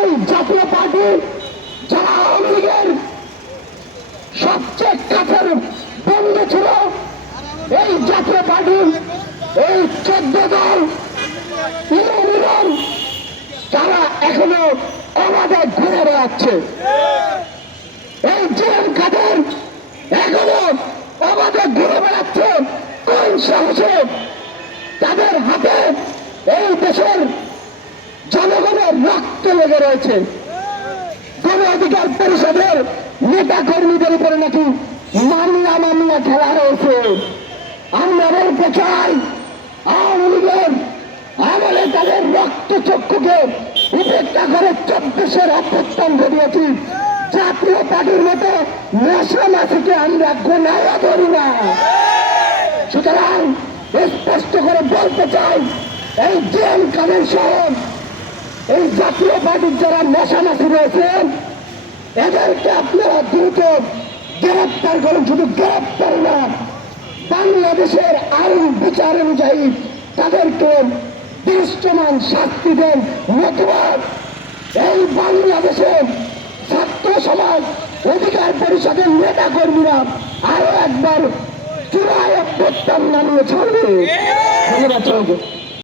এই জাতীয় পার্টি যারা আওয়ামী লীগের সবচেয়ে কাছের বন্ধু ছিল, এই জাতীয় পার্টি এই 14 দল ইউনিয়ন তারা এখনো আমাদের ঘুরে বেড়াচ্ছে। এই জিএম কাদের এখনো আমাদের ঘুরে বেড়াচ্ছে। কোন সাহসে তাদের হাতে এই দেশের জনগণের রক্ত লেগে রয়েছে? গণ অধিকার পরিষদের নেতা কর্মীদের উপরে নাকি মামলা খেলা রয়েছে। আমরা বলতে চাই, আওয়ামী লীগের আমলে তাদের রক্ত চক্ষুকে উপেক্ষা করে 24-এর অভ্যুত্থান ঘটিয়েছি। জাতীয় পার্টির মতো নেশানাশিকে আমরা গোনায়া ধরি না। সুতরাং স্পষ্ট করে বলতে চাই, এই জিএম কাদের সহ এই জাতীয় পার্টির যারা নেশানাশি রয়েছেন এদেরকে আপনারা দ্রুত গ্রেপ্তার করেন। শুধু গ্রেপ্তার না, বাংলাদেশের আইন বিচার অনুযায়ী তাদেরকে দৃশ্যমান শাস্তি দেন। নতুবা এই বাংলাদেশের ছাত্র সমাজ অধিকার পরিষদের নেতা কর্মীরা আরো একবার চূড়ায় অভ্যুত্থান নামিয়ে ছাড়বে। ধন্যবাদ।